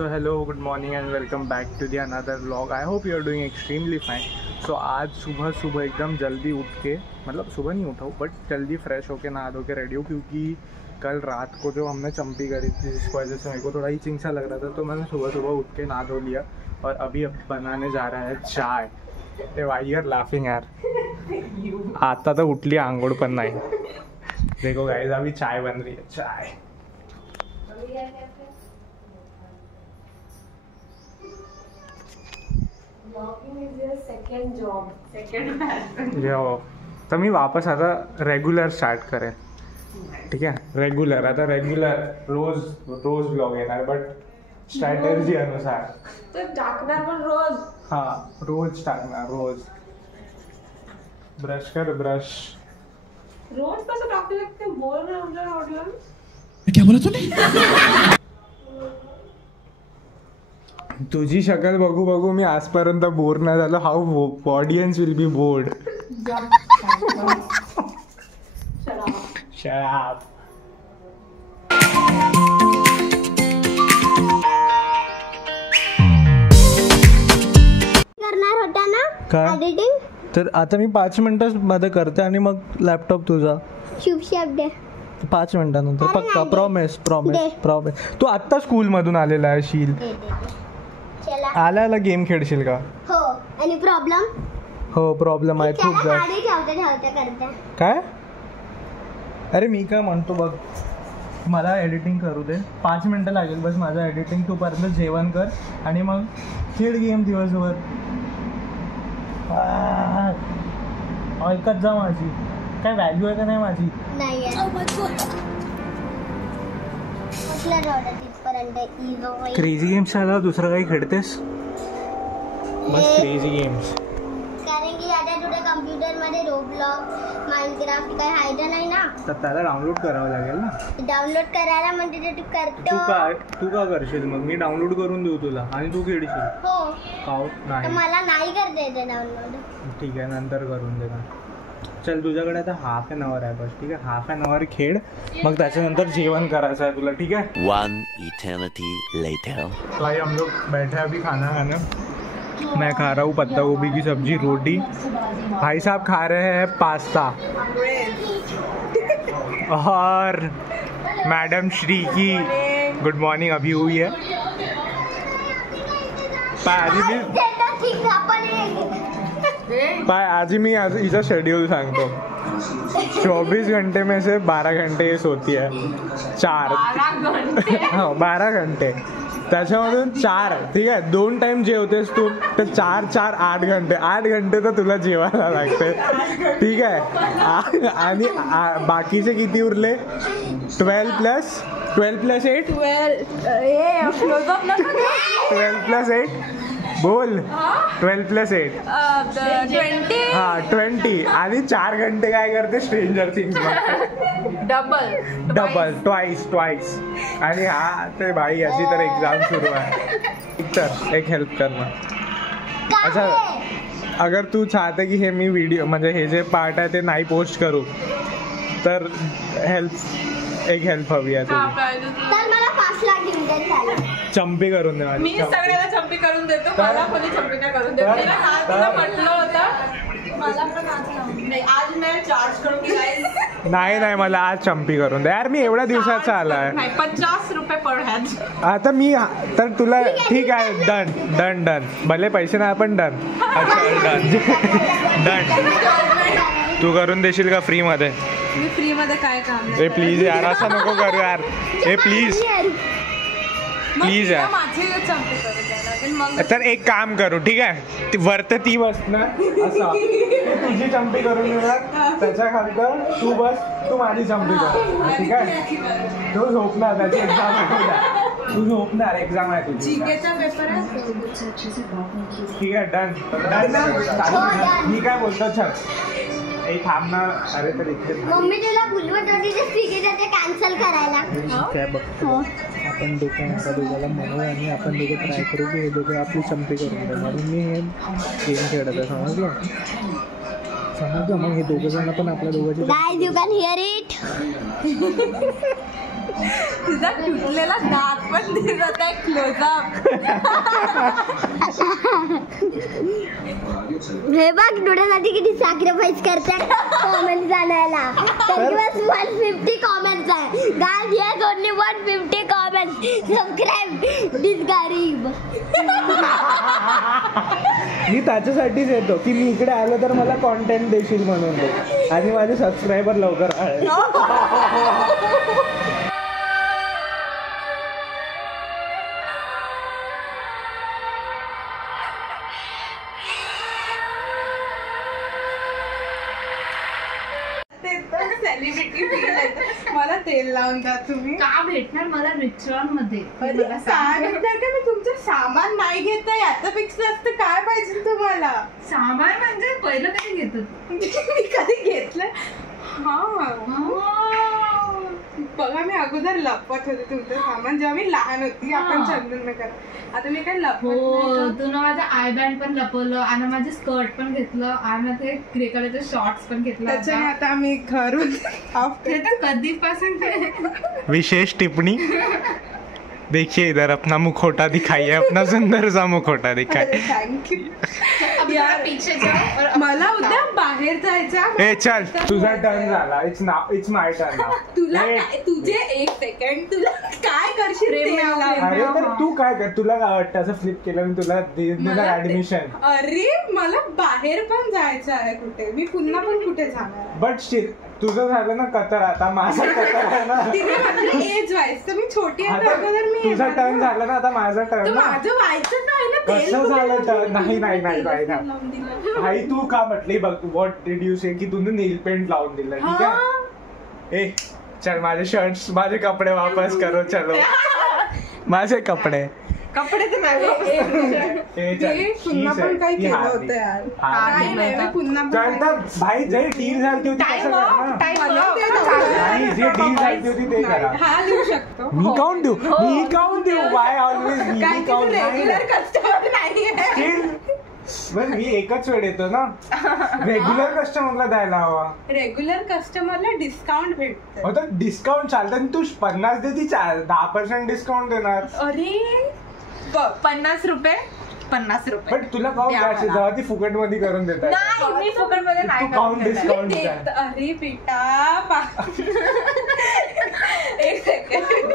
So hello, good morning and welcome back to the another vlog. I hope you are doing extremely fine. So आज सुबह एकदम जल्दी उठ के, मतलब सुबह नहीं उठा हूँ बट जल्दी फ्रेश होके नहा धो के रेडी हूँ, क्योंकि कल रात को जो हमने चंपी करी थी जिसकी वजह से मेरे को थोड़ा इचिंग सा लग रहा था, तो मैंने सुबह उठ के नहा धो लिया और अभी बनाने जा रहा है चाय. वाई यू आर लाफिंग यार, आता तो उठली आंघोळ पण नाही. देखो गाइस अभी चाय बन रही है. चाय तर मी वापस आता रेग्युलर स्टार्ट करेन. ठीक आहे, रेग्युलर आता रोज ब्लॉग येणार, बट स्ट्रॅटेजी अनुसार टाकणार पण रोज. हाँ रोज टाकणार. रोज ब्रश कर, ब्रश रोज कसं टाकू शकते? बोल ना आमच्या ऑडियन्स. क्या बोला तूने? तुझी शक्ल बघू बघू मी आजपर्यंत बोर नाही झालो. How audience will be board. शराब करणार होता ना काय? एडिटिंग. तर आता मी 5 मिनिटांमध्ये करते आणि मग लॅपटॉप तुझा शुभ शब्द 5 मिनिटांनंतर अरे पक्का. नाही. प्रॉमिस प्रॉमिस दे. प्रॉमिस. तू आत्ता स्कूलमधून आलेला आहे शील. चला. आल्याला गेम खेळशील का? हो. आणि प्रॉब्लेम हो प्रॉब्लेम आहे खूप त्याला जास्त. गाडी ठेवता करता. काय? अरे मी काय म्हणतो बघ, मला एडिटिंग करू दे. 5 मिनिटं लागेल बस माझं एडिटिंग. तू पर्यंत जेवण कर आणि मग खेळ गेम दिवसभर. ऐकत जा माझी. काय व्हॅल्यू आहे का नाही माझी? नाही आहे. कुठला रोड तिथपर्यंत इगो वै. क्रेझी गेम्स आला दुसरं काही खेळतेस? बस क्रेझी गेम्स. कारण की आता तुझ्या कम्प्युटर मध्ये रोब्लॉक्स माइनक्राफ्ट काय आहे तर नाही ना. तर त्याला डाउनलोड करावं लागेल ना. डाउनलोड करायला म्हणजे ते तू करतो. तू का करशील मग? मी डाउनलोड करून देऊ तुला आणि तू खेळशील. हो. का तर नाही? मला नाही करता येते डाउनलोड. ठीक आहे नंतर करून दे ना. चल तुझ्याकडे आता हाफ एन आवर आहे बस. ठीक आहे, हाफ एन आवर खेळ, मग त्याच्यानंतर जेवण करायचं आहे तुला. ठीक है. 1 eternity later. तो भाई हम लोग बैठे हैं अभी खाना खाने. मैं खा रहा हूँ पत्ता गोभी की सब्जी, रोटी. भाई साहब खा रहे हैं पास्ता. और मैडम श्री की गुड मॉर्निंग अभी हुई है. आज हिचा शेड्यूल सांगतो. 24 घंटे में से 12 घंटे ये सोती है. 4 हाँ 12 घंटे, त्याच्यामधून 4. ठीक आहे, 2 टाइम जेवतेस तू तर 4 8 घंटे. 8 घंटे तर तुला जेवायला लागते. ठीक आहे, आणि बाकीचे किती उरले? 12 प्लस 8 12 प्लस 8 बोल. 12 प्लस 8 20. हाँ 20. आणि 4 घंटे काय करते? Stranger things double twice. आणि हा ते भाई अशी तर एक्झाम सुरू आहे. तर एक हेल्प कर ना. अच्छा, अगर तू चाहते की हे मी व्हिडिओ म्हणजे हे जे पार्ट आहे ते नाही पोस्ट करू तर एक हेल्प हवी आहे तुला. तर मला 5 लाख घेऊन दे झालं. चंपी करून दे माझी. मी सगळ्याला चंपी करून देतो. मला कोणी चंपी नाही करून देत. मी आज तुला म्हटलं होतं मला पण नाही. आज मी चार्ज करून की नाही मला आज चंपी करून दे यार. मी एवढ्या दिवसाचा आलाय. 50 रुपये पर हेड. आता मी तर तुला ठीक आहे. डन भले पैसे नाही पण डन. अच्छा डन. तू करून देशील का फ्री मध्ये? मी फ्री मध्ये काय काम? ए प्लीज यार, असं नको करू यार. ए प्लीज यार. माझी चंपी करून द्यायला लागेल मग. तर एक काम करू. ठीक आहे, वरती ती बसणार असं, तुझी चंपी करून देणार. त्याच्या खालतं तू बस, तू माझी चंपी कर. ठीक आहे, तू झोपणार. त्याची एक्झाम आहे. तू झोपणार, एक्झाम आहे तुझी. जीकेचा पेपर आहे. ठीक आहे डन ना. मी काय बोलतो छान थांब ना. अरे तर इथे मम्मी तुला बोलवत होती ते स्पीकर ते कॅन्सल करायला. काय बघतो आपण दोघांना म्हणू आणि आपण दोघं ट्राय करू की हे दोघं आपली चंपी करून दे. म्हणून मी हे गेम खेळत आहे. समजलं? मग हे दोघं जण पण आपल्या दोघांची. Guys you can hear it. तुझा तुटलेला दात पण दिसत आहे क्लोजअप. हे बघ डोळ्यासाठी किती सॅक्रिफाईस करतात कॉमेंट आणायला. त्यांची बस 150 कॉमेंट्स आहे. Guys here's only 150 comments. Subscribe this गरीब. मी त्याच्यासाठीच येतो की मी इकडे आलो तर मला कॉन्टेंट देशील म्हणून दे आणि माझे सबस्क्रायबर लवकर आले. सेलिब्रिटी फील येतं. मला तेल लावून द्या तुम्ही. का भेटणार मला रिचॉर्ड मध्ये? काय भेटणार का? मी तुमचं सामान नाही घेत आहे. याच्यापेक्षा जास्त काय पाहिजे तुम्हाला? सामान म्हणजे पहिलं कधी घेतात? मी कधी घेतलं? बघा मी अगोदर लपवत होते तुमचं सामान जेव्हा मी लहान होती. आपण चंदन नगर. आता मी काय लपवत नाही. तुला माझं आय बँड पण लपवलं आणि माझे स्कर्ट पण घेतलं आणि ते ग्रे कलरचे शॉर्ट्स पण घेतलं. त्याच्याने आता आम्ही घरून ते तर कधीपासून विशेष टिप्पणी. देखिए इधर अपना मुखौटा दिखाइए, अपना सुंदर सा मुखौटा दिखाइए. थँक्यू. पीछे जाओ. मला उद्या बाहेर जायचं. ए चल तुझा टर्न झाला. इट्स माय टर्न नाव. तुला तुझे एक सेकंड तुला काय करशील ते लाव. अरे तर तू काय कर, तुला काय वाटतं असं फ्लिप केलं मी तुला देणार ऍडमिशन? अरे मला बाहेर पण जायचं आहे कुठे. मी पुन्हा पण कुठे जाणार. बट शिट तुझं झालं ना कतर, आता माझा कतर आहे ना. तिने म्हटलं एज वाईज तर मी छोटी आहे. अगोदर मी तुझा टर्न झाला ना आता माझा टर्न. माझं व्हायचं नाही ना. कसं झालं टर्न? नाही नाही नाही नाही भाई तू का म्हटली बघ. व्हॉट डिड यू से की तुझं नेल पेंट लावून दिलं. ठीक आहे ए चल माझे शर्ट्स माझे कपडे वापस करो. चलो माझे कपडे तर नाही. पुन्हा पण काय केलं होतं यार. नाही मी पुन्हा पण भाई जे डील झाली होती कसं नाही, जे डील झाली होती ते करा. हा देऊ शकतो. मी काउंट देऊ वाय ऑलवेज मी काउंट रेग्युलर कस्टमर नाहीये. पण मी एकच वेळ येतो ना. रेग्युलर कस्टमरला द्यायला हवा. रेग्युलर कस्टमरला डिस्काउंट भेटतं. आता डिस्काउंट चालतं. तू 50 दे ती 10% डिस्काउंट देणार. अरे 50 रुपये. पण तुला काउंट द्यायचे जेव्हा ती फुकट मध्ये करून देतात. नाही मी फुकट मध्ये नाही काउंट डिस्काउंट अरे बेटा एक सेकंड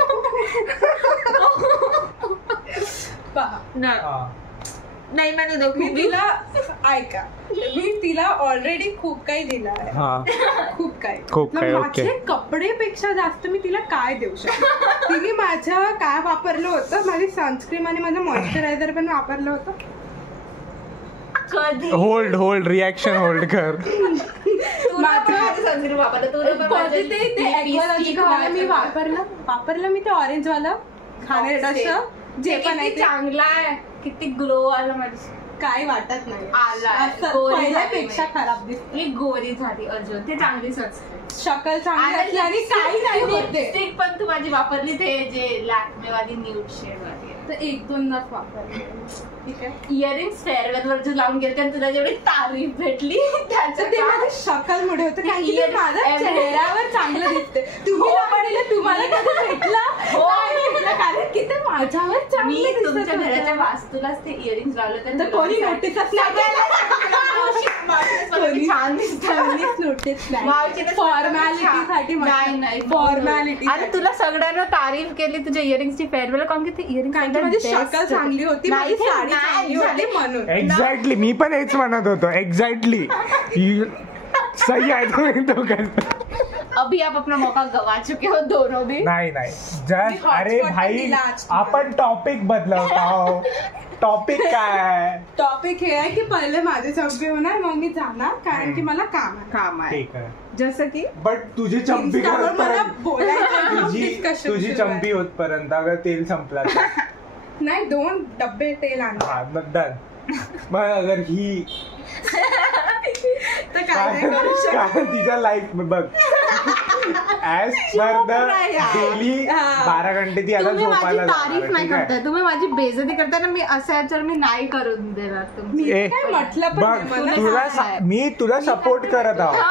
नाही मी तिला ऐका. मी तिला ऑलरेडी खूप काही दिलं आहे. खूप काही. माझे कपडेपेक्षा जास्त मी तिला काय देऊ शकते. तिने माझ्या काय वापरलं होतं. माझी सनस्क्रीन आणि माझं मॉइश्चरायझर पण वापरलं होतं. कधी होल्ड रिॲक्शन होल्ड कर. मी वापरलं मी ते ऑरेंज वाला खाण्याचं जे पण आहे चांगला आहे. किती ग्लो आला माझं. काय वाटत नाही. आला पहिल्यापेक्षा खराब दिसते. मी गोरी झाली अर्जुन. ते चांगली शकल चांगली असली आणि काही नाही होते. लिपस्टिक पण तू माझी वापरली ते जे लॅक्मे वाली न्यूड शेड वाली तर 1-2दाच वापरली. ठीक आहे. इयरिंग्स फेअरवेल वर लावून गेले आणि तुला जेवढी तारीफ भेटली त्याचं ते माझ्या शकलमुळे होतं. काही माझ्या चेहऱ्यावर चांगलं दिसते. तुम्हाला कधी भेटलं कारण की ते माझ्यावर चांगलं दिसतं. तुमच्या घराच्या वास्तूलाच ते इयरिंग्स लावले तर कोणी नोटीसच नाही. छान दिसत. फॉर्मॅलिटीसाठी फॉर्मॅलिटी. आणि तुला सगळ्यांना तारीफ केली तुझ्या इयरिंग्सची फेअरवेल. कारण की ते इयरिंग माझी शकल चांगली होती. माझी साडी चांगली होती म्हणून. एक्झॅक्टली मी पण हेच म्हणत होतो. एक्झॅक्टली सही आहे तुम्ही दोघं. अभी आप अपना मौका गवा चुके हो दोनों भी. नाही जस्ट अरे भाई आपण टॉपिक बदलवत आहोत. टॉपिक काय? टॉपिक हे आहे की पहिले माझे चंपी होणार मग मी जाणार कारण की मला काम आहे. ठीक आहे. जसं की बट तुझी चंपी बोलायचं तुझी चंपी होतपर्यंत अगर तेल संपला नाही 2 डब्बे तेल आणा. मग अगर ही तर काय तिच्या लाईफ बघ ऍज पर द डेली 12 घंटे ती आता झोपायला तारीफ नाही करताय तुम्ही. माझी बेइज्जती करताय ना. मी असं याच्यावर मी नाही करून देणार तुमची. म्हटलं बघ मी तुला सपोर्ट करत आहोत.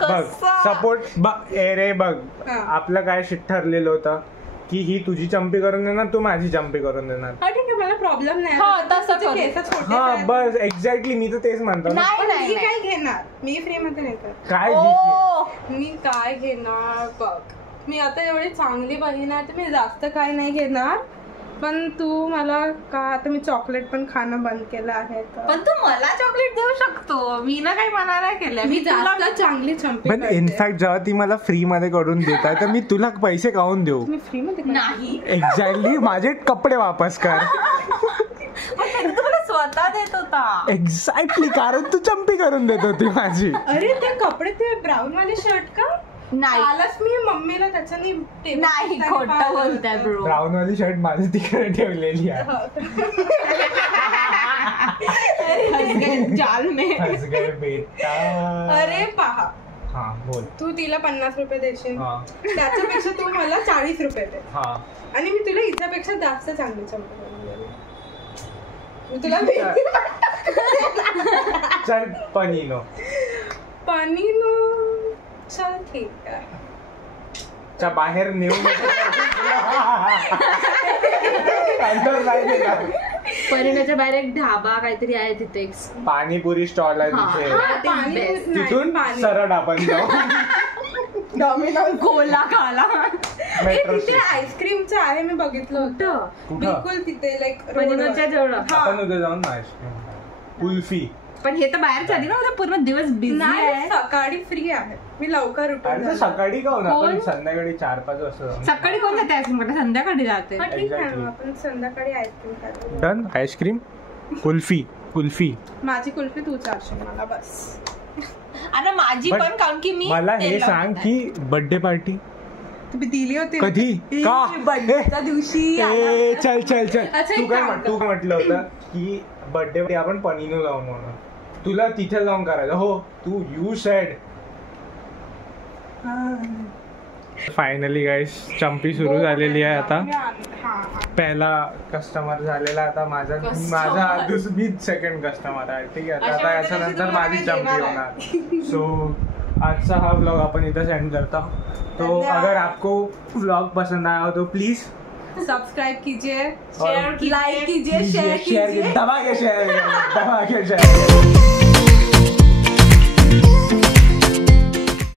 बघ सपोर्ट रे बघ आपलं काय ठरलेलं होतं की ही तुझी चंपी करून देणार तू माझी चंपी करून देणार. ठीक आहे मला प्रॉब्लेम नाही. हा बस एक्झॅक्टली मी तर तेच म्हणतो. मी काय घेणार मी फ्री मध्ये नाही करत. काय मी काय घेणार बघ मी आता एवढी चांगली बहीण आहे तर मी जास्त काही नाही घेणार. पण तू मला का आता मी चॉकलेट पण खाणं बंद केलं आहे. पण तू मला चॉकलेट देऊ शकतो. मी ना काही मना नाही केलं. मी जास्त चांगली चंपी पण इनफॅक्ट जेव्हा ती मला फ्री मध्ये करून देतात तर मी तुला पैसे काऊन देऊ. मी फ्री मध्ये नाही. एक्झॅक्टली माझे कपडे वापस कर. तुला स्वतः देत होता. एक्झॅक्टली कारण तू चंपी करून देत होती माझी. अरे ते कपडे ते ब्राऊन वाले शर्ट का नाही कालच मी मम्मीला त्याच्याने नाही खोटं बोलताय ब्रो. ब्राऊन वाली शर्ट माझी तिकडे ठेवलेली आहे. जाल में फंस गए बेटा. अरे पहा हा बोल. तू तिला 50 रुपये देशील त्याच्यापेक्षा तू मला 40 रुपये दे आणि मी तुला हिच्यापेक्षा जास्त चांगली चंपी करून देईन. मी तुला चल पनीनो चल ठीक आहे. बाहेर नेऊ परिणाच्या बाहेर एक ढाबा काहीतरी आहे तिथे पाणीपुरी स्टॉल आहे तिथे. तिथून सरळ आपण जाऊ डॉमिनोज गोला खाला. तिथे आईस्क्रीमचं आहे मी बघितलं होतं बिलकुल तिथे लाईक परिणाच्या जवळ. आपण उद्या जाऊन आईस्क्रीम कुल्फी. पण हे तर बाहेर चाली ना पूर्ण दिवस बिझी आहे. सकाळी फ्री आहे मी लवकर उठून. सकाळी का आपण संध्याकाळी 4-5 वाजता. सकाळी कोण जाते आईस्क्रीम संध्याकाळी जाते. ठीक आहे आपण संध्याकाळी आईस्क्रीम खायला. डन. आईस्क्रीम कुल्फी माझी कुल्फी तू चारशे मला बस. आणि माझी पण कारण की मी मला हे सांग की बर्थडे पार्टी तुम्ही दिली होती कधी का बर्थडेच्या दिवशी. चल तू काय म्हटलं होतं की बर्थडे आपण पनीनो जाऊ म्हणून. तुला तिथे जाऊन करायचं. हो तू यू सेड. फायनली गाईस चंपी सुरू झालेली आहे आता. पहिला कस्टमर झालेला आता माझा मी सेकंड कस्टमर आहे. ठीक आहे आता याच्यानंतर माझी चंपी होणार. सो आजचा हा व्लॉग अपन इधर सेंड करता हूँ. तो अगर आपको व्लॉग पसंद आया हो तो प्लीज सब्सक्राइब कीजिए, लाइक कीजिए, शेयर कीजिए. दबा के शेयर